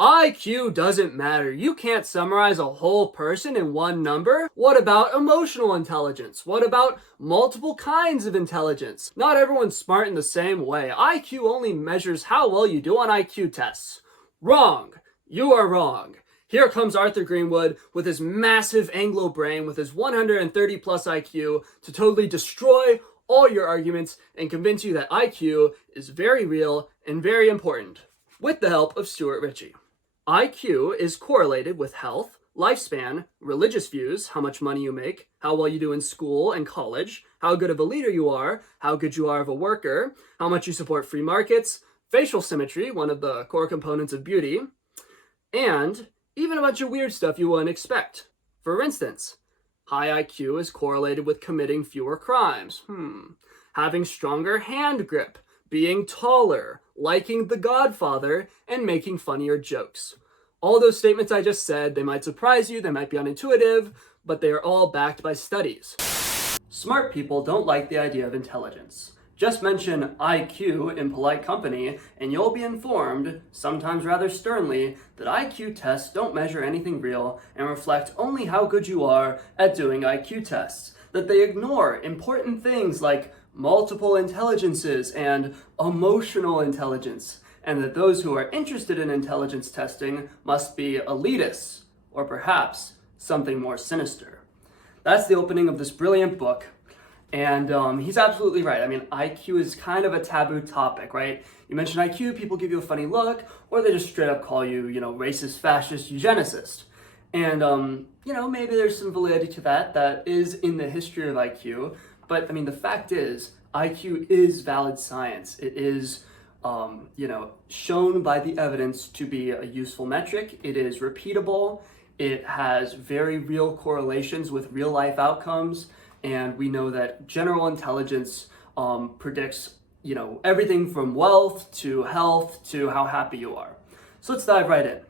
IQ doesn't matter. You can't summarize a whole person in one number. What about emotional intelligence? What about multiple kinds of intelligence? Not everyone's smart in the same way. IQ only measures how well you do on IQ tests. Wrong. You are wrong. Here comes Arthur Greenwood with his massive Anglo brain with his 130 plus IQ to totally destroy all your arguments and convince you that IQ is very real and very important, with the help of Stuart Ritchie. IQ is correlated with health, lifespan, religious views, how much money you make, how well you do in school and college, how good of a leader you are, how good you are of a worker, how much you support free markets, facial symmetry, one of the core components of beauty, and even a bunch of weird stuff you wouldn't expect. For instance, high IQ is correlated with committing fewer crimes, having stronger hand grip, being taller, liking The Godfather, and making funnier jokes. All those statements I just said, they might surprise you, they might be unintuitive, but they are all backed by studies. Smart people don't like the idea of intelligence. Just mention IQ in polite company, and you'll be informed, sometimes rather sternly, that IQ tests don't measure anything real and reflect only how good you are at doing IQ tests. That they ignore important things like multiple intelligences and emotional intelligence, and that those who are interested in intelligence testing must be elitists, or perhaps something more sinister. That's the opening of this brilliant book, and he's absolutely right. I mean, IQ is kind of a taboo topic, right? You mention IQ, people give you a funny look, or they just straight up call you, racist, fascist, eugenicist. And, maybe there's some validity to that is in the history of IQ. But I mean, the fact is, IQ is valid science. It is, shown by the evidence to be a useful metric. It is repeatable. It has very real correlations with real life outcomes. And we know that general intelligence predicts, everything from wealth to health to how happy you are. So let's dive right in.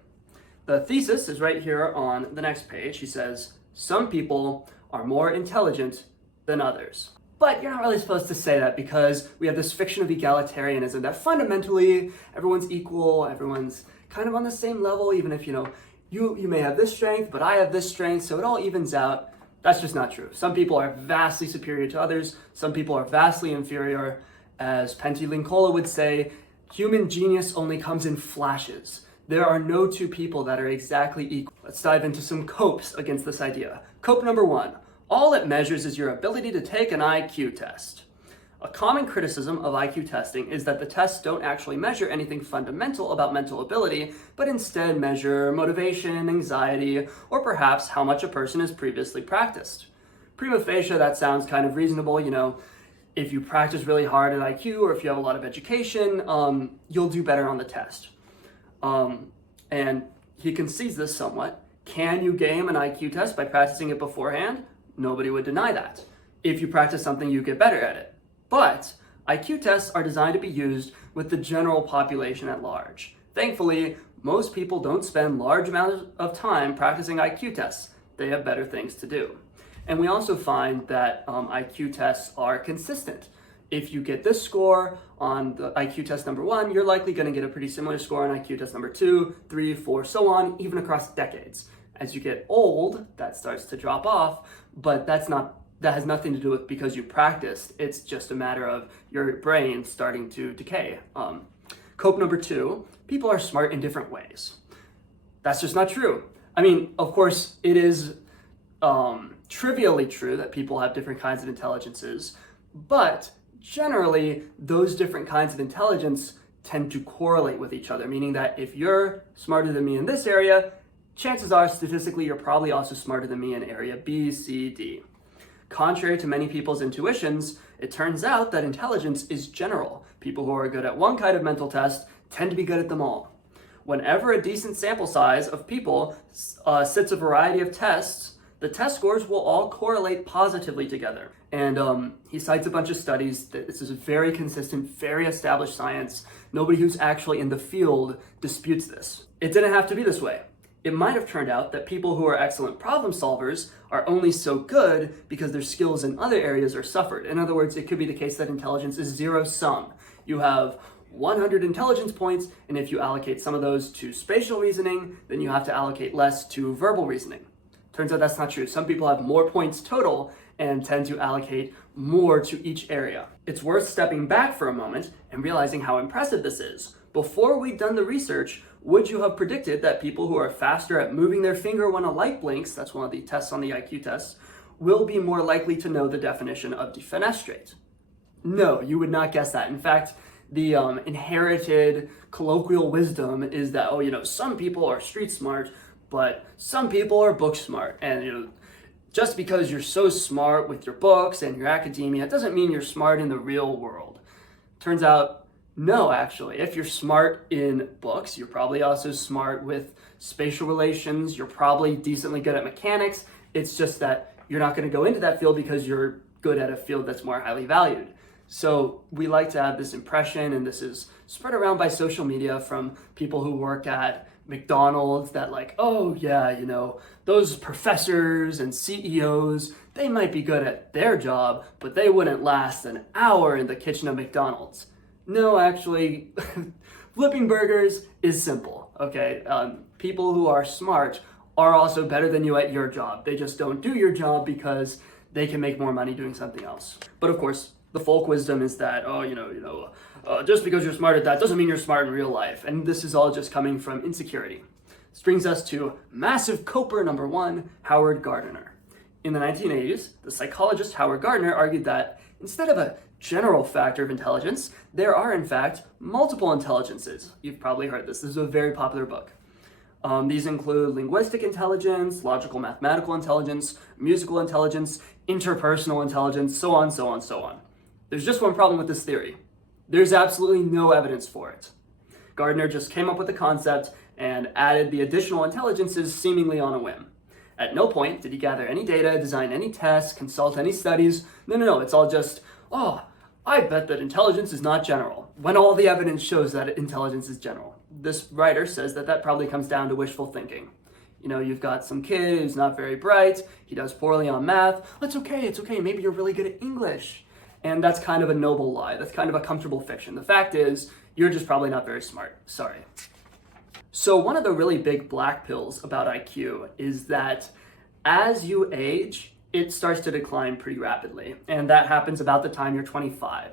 The thesis is right here on the next page. He says, some people are more intelligent than others. But you're not really supposed to say that because we have this fiction of egalitarianism that fundamentally everyone's equal, everyone's kind of on the same level, even if, you may have this strength, but I have this strength, so it all evens out. That's just not true. Some people are vastly superior to others. Some people are vastly inferior. As Pentti Linkola would say, human genius only comes in flashes. There are no two people that are exactly equal. Let's dive into some copes against this idea. Cope number 1. All it measures is your ability to take an IQ test. A common criticism of IQ testing is that the tests don't actually measure anything fundamental about mental ability, but instead measure motivation, anxiety, or perhaps how much a person has previously practiced. Prima facie, that sounds kind of reasonable. If you practice really hard at IQ, or if you have a lot of education, you'll do better on the test. And he concedes this somewhat. Can you game an IQ test by practicing it beforehand? Nobody would deny that. If you practice something, you get better at it. But IQ tests are designed to be used with the general population at large. Thankfully, most people don't spend large amounts of time practicing IQ tests. They have better things to do. And we also find that IQ tests are consistent. If you get this score on the IQ test number 1, you're likely going to get a pretty similar score on IQ test number 2, 3, 4, so on, even across decades. As you get old, that starts to drop off, but that has nothing to do with because you practiced. It's just a matter of your brain starting to decay. Cope number 2, people are smart in different ways. That's just not true. I mean, of course, it is trivially true that people have different kinds of intelligences, but generally, those different kinds of intelligence tend to correlate with each other, meaning that if you're smarter than me in this area, chances are statistically you're probably also smarter than me in area B, C, D. Contrary to many people's intuitions, it turns out that intelligence is general. People who are good at one kind of mental test tend to be good at them all. Whenever a decent sample size of people sits a variety of tests, the test scores will all correlate positively together. And he cites a bunch of studies that this is a very consistent, very established science. Nobody who's actually in the field disputes this. It didn't have to be this way. It might have turned out that people who are excellent problem solvers are only so good because their skills in other areas are suffered. In other words, it could be the case that intelligence is zero sum. You have 100 intelligence points, and if you allocate some of those to spatial reasoning, then you have to allocate less to verbal reasoning. Turns out that's not true. Some people have more points total and tend to allocate more to each area. It's worth stepping back for a moment and realizing how impressive this is. Before we'd done the research, would you have predicted that people who are faster at moving their finger when a light blinks, that's one of the tests on the IQ tests, will be more likely to know the definition of defenestrate? No, you would not guess that. In fact, the inherited colloquial wisdom is that, some people are street smart, but some people are book smart. And, just because you're so smart with your books and your academia, it doesn't mean you're smart in the real world. Turns out, no, actually. If you're smart in books, you're probably also smart with spatial relations. You're probably decently good at mechanics. It's just that you're not going to go into that field because you're good at a field that's more highly valued. So we like to have this impression, and this is spread around by social media from people who work at McDonald's, that those professors and CEOs, they might be good at their job, but they wouldn't last an hour in the kitchen of McDonald's. No, actually, flipping burgers is simple, okay? People who are smart are also better than you at your job. They just don't do your job because they can make more money doing something else. But of course, the folk wisdom is that, just because you're smart at that doesn't mean you're smart in real life. And this is all just coming from insecurity. This brings us to massive coper number 1, Howard Gardner. In the 1980s, the psychologist Howard Gardner argued that instead of a general factor of intelligence, there are in fact multiple intelligences. You've probably heard this. This is a very popular book. These include linguistic intelligence, logical mathematical intelligence, musical intelligence, interpersonal intelligence, so on, so on, so on. There's just one problem with this theory. There's absolutely no evidence for it. Gardner just came up with the concept and added the additional intelligences seemingly on a whim. At no point did he gather any data, design any tests, consult any studies. No, it's all just, I bet that intelligence is not general, when all the evidence shows that intelligence is general. This writer says that probably comes down to wishful thinking. You've got some kid who's not very bright, he does poorly on math. It's okay, maybe you're really good at English. And that's kind of a noble lie. That's kind of a comfortable fiction. The fact is, you're just probably not very smart. Sorry. So one of the really big black pills about IQ is that as you age, it starts to decline pretty rapidly. And that happens about the time you're 25.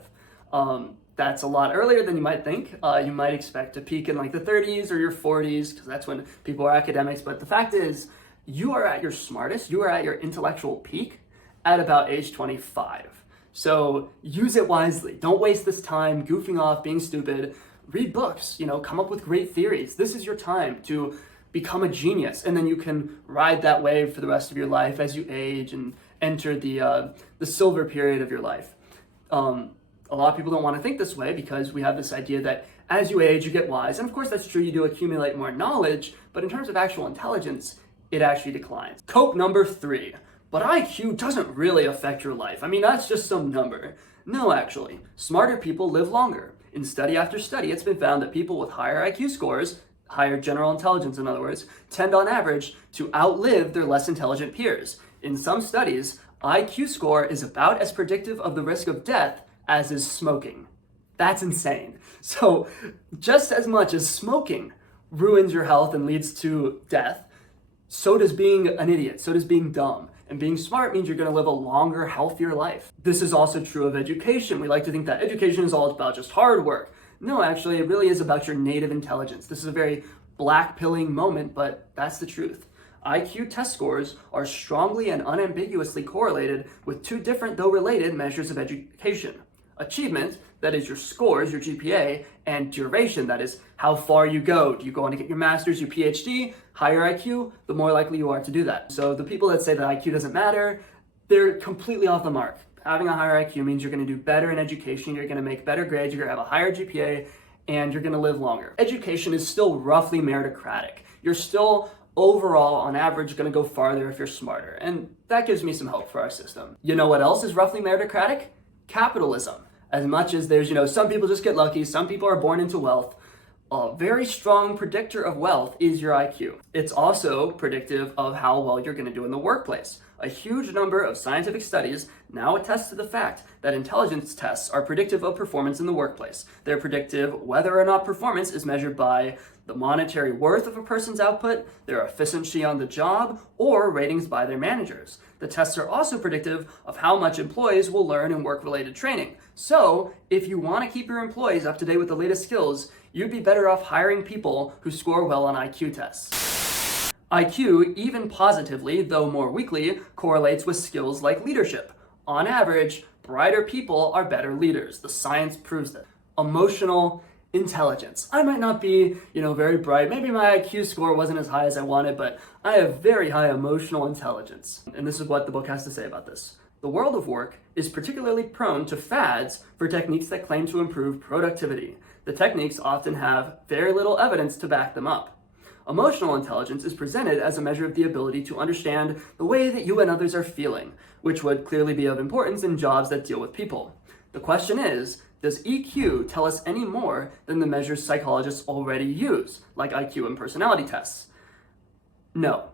That's a lot earlier than you might think. You might expect to peak in like the 30s or your 40s, because that's when people are academics. But the fact is, you are at your smartest, you are at your intellectual peak at about age 25. So use it wisely. Don't waste this time goofing off, being stupid. Read books, come up with great theories. This is your time to become a genius. And then you can ride that wave for the rest of your life as you age and enter the silver period of your life. A lot of people don't want to think this way because we have this idea that as you age, you get wise. And of course, that's true. You do accumulate more knowledge. But in terms of actual intelligence, it actually declines. Cope number 3. But IQ doesn't really affect your life. That's just some number. No, actually. Smarter people live longer. In study after study, it's been found that people with higher IQ scores, higher general intelligence in other words, tend on average to outlive their less intelligent peers. In some studies, IQ score is about as predictive of the risk of death as is smoking. That's insane. So just as much as smoking ruins your health and leads to death, so does being an idiot, so does being dumb. And being smart means you're going to live a longer, healthier life. This is also true of education. We like to think that education is all about just hard work. No, actually, it really is about your native intelligence. This is a very black-pilling moment, but that's the truth. IQ test scores are strongly and unambiguously correlated with 2 different, though related, measures of education. Achievement, that is your scores, your GPA, and duration, that is how far you go. Do you go on to get your master's, your PhD? Higher IQ, the more likely you are to do that. So the people that say that IQ doesn't matter, they're completely off the mark. Having a higher IQ means you're going to do better in education, you're going to make better grades, you're going to have a higher GPA, and you're going to live longer. Education is still roughly meritocratic. You're still overall, on average, going to go farther if you're smarter. And that gives me some hope for our system. You know what else is roughly meritocratic? Capitalism. As much as there's, some people just get lucky, some people are born into wealth, a very strong predictor of wealth is your IQ. It's also predictive of how well you're going to do in the workplace. A huge number of scientific studies now attest to the fact that intelligence tests are predictive of performance in the workplace. They're predictive whether or not performance is measured by the monetary worth of a person's output, their efficiency on the job, or ratings by their managers. The tests are also predictive of how much employees will learn in work-related training. So, if you want to keep your employees up to date with the latest skills, you'd be better off hiring people who score well on IQ tests. IQ, even positively, though more weakly, correlates with skills like leadership. On average, brighter people are better leaders. The science proves that. Emotional intelligence. I might not be, very bright. Maybe my IQ score wasn't as high as I wanted, but I have very high emotional intelligence. And this is what the book has to say about this. The world of work is particularly prone to fads for techniques that claim to improve productivity. The techniques often have very little evidence to back them up. Emotional intelligence is presented as a measure of the ability to understand the way that you and others are feeling, which would clearly be of importance in jobs that deal with people. The question is, does EQ tell us any more than the measures psychologists already use, like IQ and personality tests? No.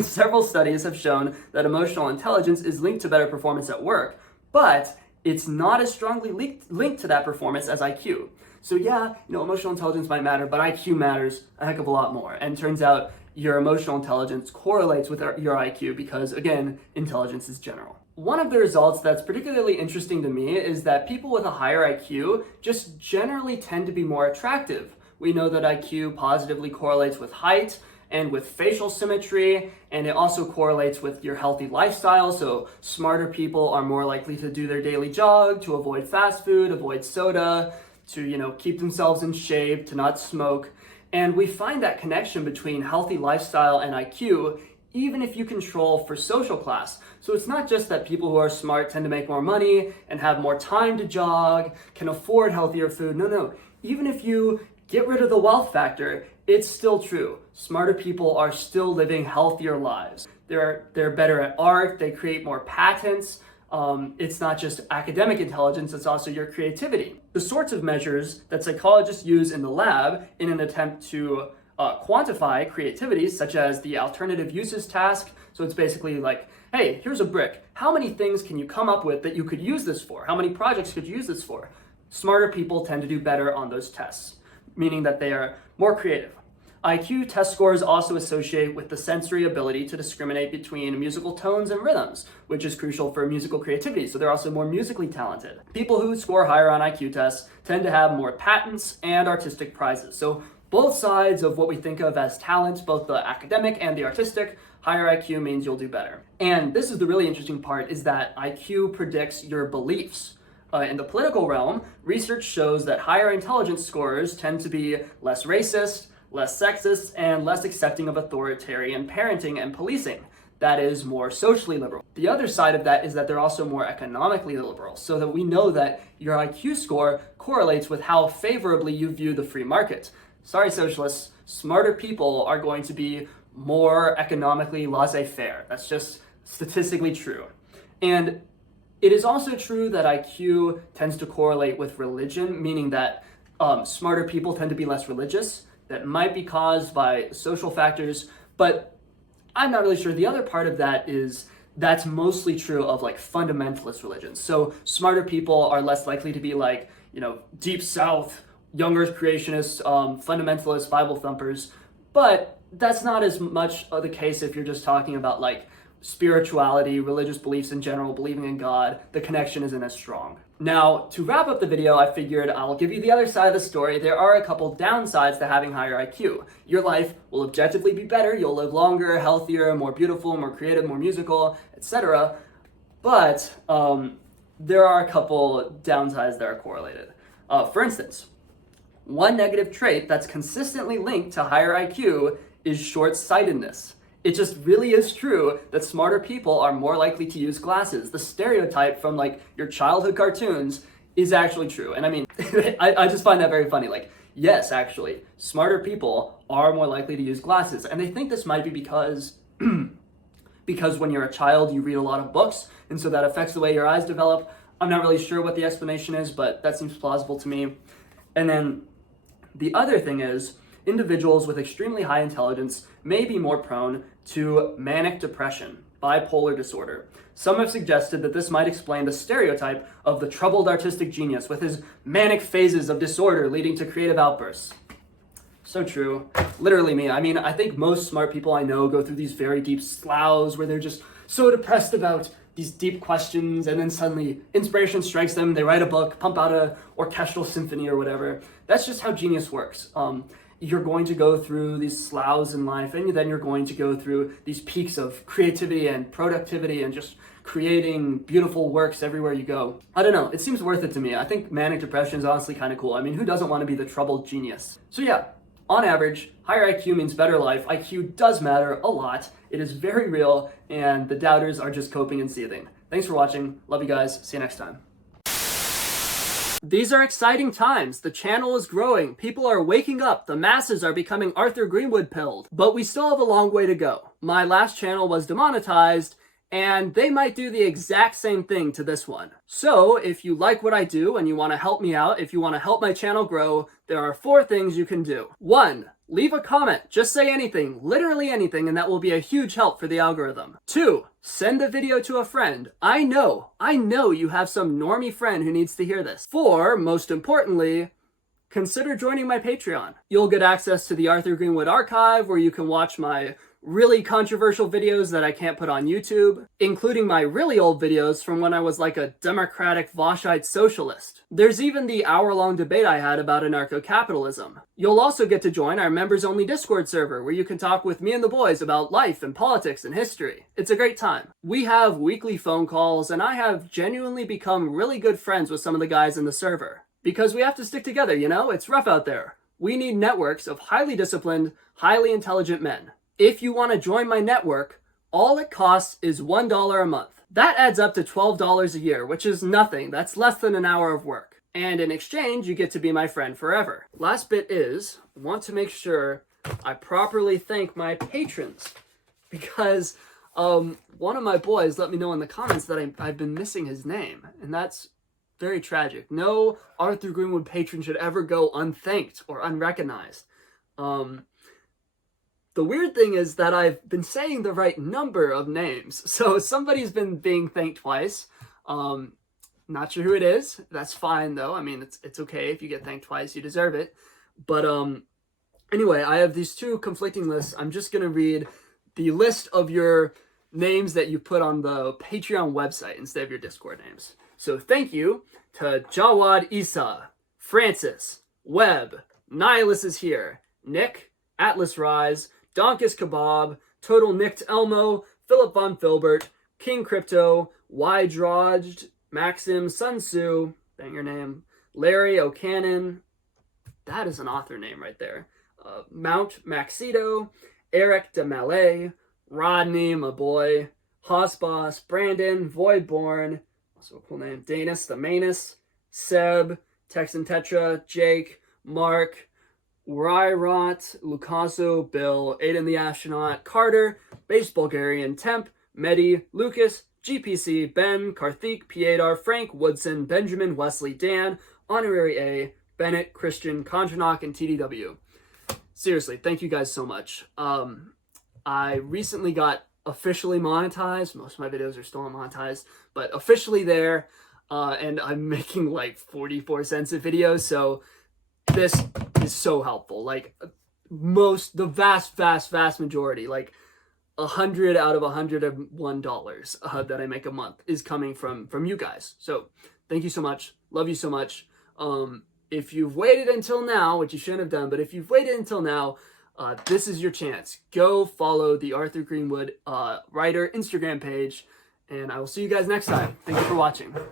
Several studies have shown that emotional intelligence is linked to better performance at work, but it's not as strongly linked to that performance as IQ. So yeah, emotional intelligence might matter, but IQ matters a heck of a lot more. And turns out your emotional intelligence correlates with your IQ because, again, intelligence is general. One of the results that's particularly interesting to me is that people with a higher IQ just generally tend to be more attractive. We know that IQ positively correlates with height and with facial symmetry, and it also correlates with your healthy lifestyle. So smarter people are more likely to do their daily jog, to avoid fast food, avoid soda, to keep themselves in shape, to not smoke. And we find that connection between healthy lifestyle and IQ even if you control for social class. So it's not just that people who are smart tend to make more money and have more time to jog, can afford healthier food. No. Even if you get rid of the wealth factor, it's still true. Smarter people are still living healthier lives. They're better at art, they create more patents. It's not just academic intelligence, it's also your creativity. The sorts of measures that psychologists use in the lab in an attempt to quantify creativity, such as the alternative uses task. So it's basically like, hey, here's a brick. How many things can you come up with that you could use this for? How many projects could you use this for? Smarter people tend to do better on those tests, meaning that they are more creative. IQ test scores also associate with the sensory ability to discriminate between musical tones and rhythms, which is crucial for musical creativity, so they're also more musically talented. People who score higher on IQ tests tend to have more patents and artistic prizes. So both sides of what we think of as talent, both the academic and the artistic, higher IQ means you'll do better. And this is the really interesting part, is that IQ predicts your beliefs. In the political realm, research shows that higher intelligence scores tend to be less racist, less sexist, and less accepting of authoritarian parenting and policing. That is more socially liberal. The other side of that is that they're also more economically liberal, so that we know that your IQ score correlates with how favorably you view the free market. Sorry, socialists, smarter people are going to be more economically laissez-faire. That's just statistically true. And it is also true that IQ tends to correlate with religion, meaning that smarter people tend to be less religious. That might be caused by social factors, but I'm not really sure. The other part of that is that's mostly true of like fundamentalist religions. So smarter people are less likely to be like, Deep South, young earth creationists, fundamentalist Bible thumpers, but that's not as much the case if you're just talking about like spirituality, religious beliefs in general, believing in God. The connection isn't as strong. Now, to wrap up the video, I figured I'll give you the other side of the story. There are a couple downsides to having higher IQ. Your life will objectively be better. You'll live longer, healthier, more beautiful, more creative, more musical, etc. But there are a couple downsides that are correlated. For instance, one negative trait that's consistently linked to higher IQ is short-sightedness. It just really is true that smarter people are more likely to use glasses. The stereotype from like your childhood cartoons is actually true. And I mean, I just find that very funny. Like, yes, actually, smarter people are more likely to use glasses. And they think this might be because when you're a child, you read a lot of books, and so that affects the way your eyes develop. I'm not really sure what the explanation is, but that seems plausible to me. And then the other thing is, individuals with extremely high intelligence may be more prone to manic depression, bipolar disorder. Some have suggested that this might explain the stereotype of the troubled artistic genius with his manic phases of disorder leading to creative outbursts. So true. Literally me. I mean, I think most smart people I know go through these very deep sloughs where they're just so depressed about these deep questions, and then suddenly inspiration strikes them, they write a book, pump out a orchestral symphony or whatever. That's just how genius works. You're going to go through these sloughs in life, and then you're going to go through these peaks of creativity and productivity and just creating beautiful works everywhere you go. I don't know, it seems worth it to me. I think manic depression is honestly kind of cool. I mean, who doesn't want to be the troubled genius? So yeah, on average, higher IQ means better life. IQ does matter a lot. It is very real, and the doubters are just coping and seething. Thanks for watching. Love you guys. See you next time. These are exciting times. The channel is growing. People are waking up. The masses are becoming Arthur Greenwood pilled. But we still have a long way to go. My last channel was demonetized, and they might do the exact same thing to this one. So if you like what I do and you want to help me out, if you want to help my channel grow, there are 4 things you can do. 1. Leave a comment. Just say anything, literally anything, and that will be a huge help for the algorithm. 2. Send the video to a friend. I know you have some normie friend who needs to hear this. 4, most importantly, consider joining my Patreon. You'll get access to the Arthur Greenwood archive where you can watch my really controversial videos that I can't put on YouTube, including my really old videos from when I was like a democratic Voshite socialist. There's even the hour-long debate I had about anarcho-capitalism. You'll also get to join our members-only Discord server where you can talk with me and the boys about life and politics and history. It's a great time. We have weekly phone calls, and I have genuinely become really good friends with some of the guys in the server. Because we have to stick together, you know? It's rough out there. We need networks of highly disciplined, highly intelligent men. If you want to join my network, all it costs is $1 a month. That adds up to $12 a year, which is nothing. That's less than an hour of work. And in exchange, you get to be my friend forever. Last bit is, I want to make sure I properly thank my patrons, because one of my boys let me know in the comments that I've been missing his name, and that's very tragic. No Arthur Greenwood patron should ever go unthanked or unrecognized. The weird thing is that I've been saying the right number of names. So somebody's been being thanked twice. Not sure who it is. That's fine though. I mean, it's okay if you get thanked twice, you deserve it. But anyway, I have these 2 conflicting lists. I'm just gonna read the list of your names that you put on the Patreon website instead of your Discord names. So thank you to Jawad Isa, Francis, Webb, Nihilus is here, Nick, Atlas Rise, Donkus Kebab, Total Nicked Elmo, Philip Von Filbert, King Crypto, Y Drodged, Maxim, Sun Tzu, bang your name, Larry O'Cannon, that is an author name right there, Mount Maxito, Eric DeMalay, Rodney, my boy, Hossboss, Brandon, Voidborn, also a cool name, Danis the Manus, Seb, Texan Tetra, Jake, Mark, Ryrot, Lucaso, Bill, Aiden the Astronaut, Carter, Base Bulgarian, Temp, Medi, Lucas, GPC, Ben, Karthik, Piedar, Frank, Woodson, Benjamin, Wesley, Dan, Honorary A, Bennett, Christian, Conjanock, and TDW. Seriously, thank you guys so much. I recently got officially monetized. Most of my videos are still unmonetized, but officially there, and I'm making like 44 cents a video, so this is so helpful. Like the vast majority, like 100 out of $101 that I make a month is coming from you guys. So thank you so much. Love you so much. If you've waited until now, which you shouldn't have done, but if you've waited until now, this is your chance. Go follow the Arthur Greenwood writer Instagram page, and I will see you guys next time. Thank you for watching.